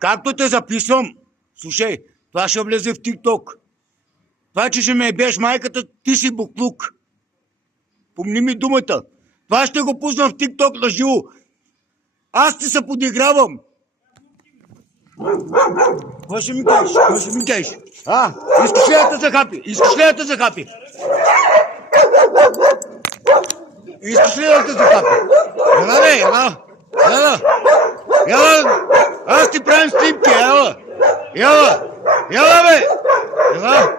както те записвам, слушай, това ще влезе в ТикТок. Това, че ще ме ебеш майката, ти си буклук. Помни ми думата. Това ще го пусна в ТикТок на живо. Аз ти се подигравам. Какво ще ми кажеш? Какво ще ми кажеш? Искаш ли да те захапи? Искаш ли да те захапи? Искаш ли да те захапи? Ела бе, ела. Ела. Ела. Аз ти правим снимки, ела. Ела. Ела бе. Ела.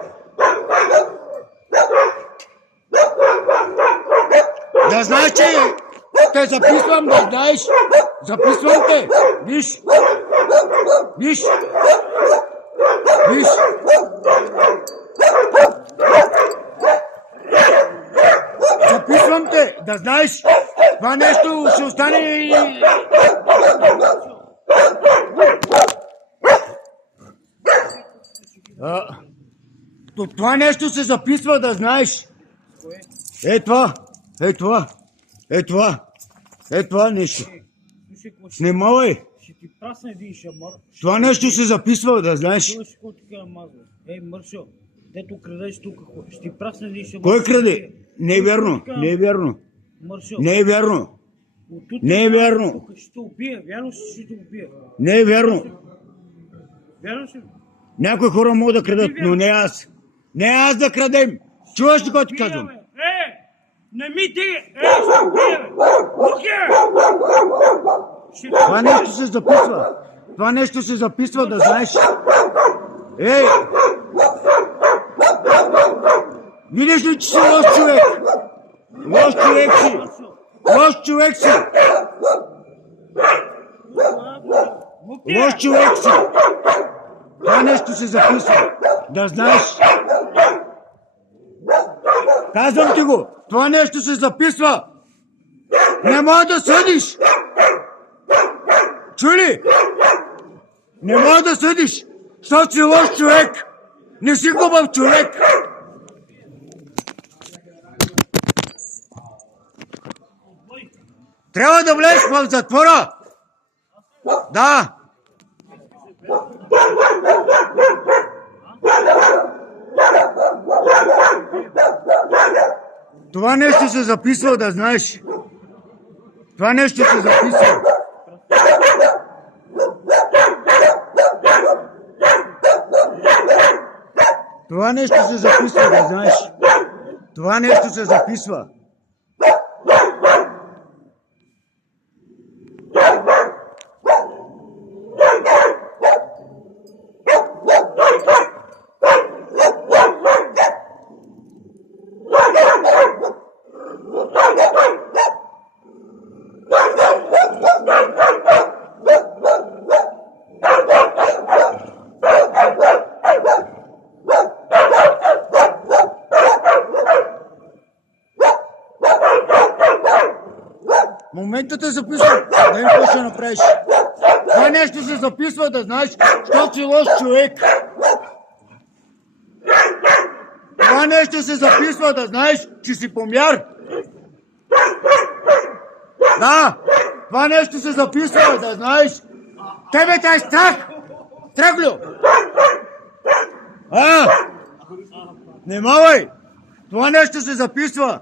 Да знаеш, че те записвам, да знаеш. Записвам те. Виж. Виж. Виж. Записвам те, да знаеш. Това нещо ще остане и... Това нещо се записва, да знаеш. Това. Това нещо. Снимавай. Ще ти прасне един шамар. Това нещо се записва, да знаеш. Мършо, дето крадеш тук, ще ти прасне един шамар. Кой краде? Не е вярно, не е вярно. Мършо. Не е вярно. Не е вярно. Ще те убия, вярно ще те убия. Не е вярно. Вярно ще? Някои хора могат да крадат, но не аз. Не аз да крадем. Чуваш ли какво ти казвам? Не ми ти! Ще убия, бе! Това нещо се записва. Това нещо се записва, да знаеш. Видиш ли, че си лош човек? Лош човек си. Лош човек си. Лош човек си. Това нещо се записва. Да знаеш. Казвам ти го. Това нещо се записва. Не може да съдиш. Чули? Не може да съдиш. Защото си лош човек. Не си хубав човек. Трябва да влезеш в затвора. Да. Това нещо се записва, да знаеш. Това нещо се записва. Това нещо се записва, да знаеш. Това нещо се записва. В момента те записва, да им какво ще направиш. Това нещо се записва, да знаеш, защото си лош човек. Това нещо се записва, да знаеш, че си помяр. Да, това нещо се записва, да знаеш. Тебе те е страх. Страхлю. Внимавай. Това нещо се записва.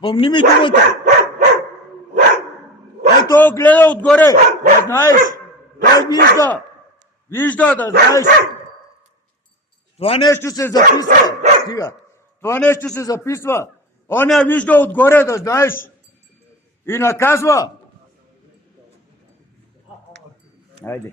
Помни ми думата. Ето гледа отгоре, да знаеш. Той вижда. Вижда, да знаеш. Това нещо се записва. Стига. Това нещо се записва. Он я вижда отгоре, да знаеш. И наказва. Хайде.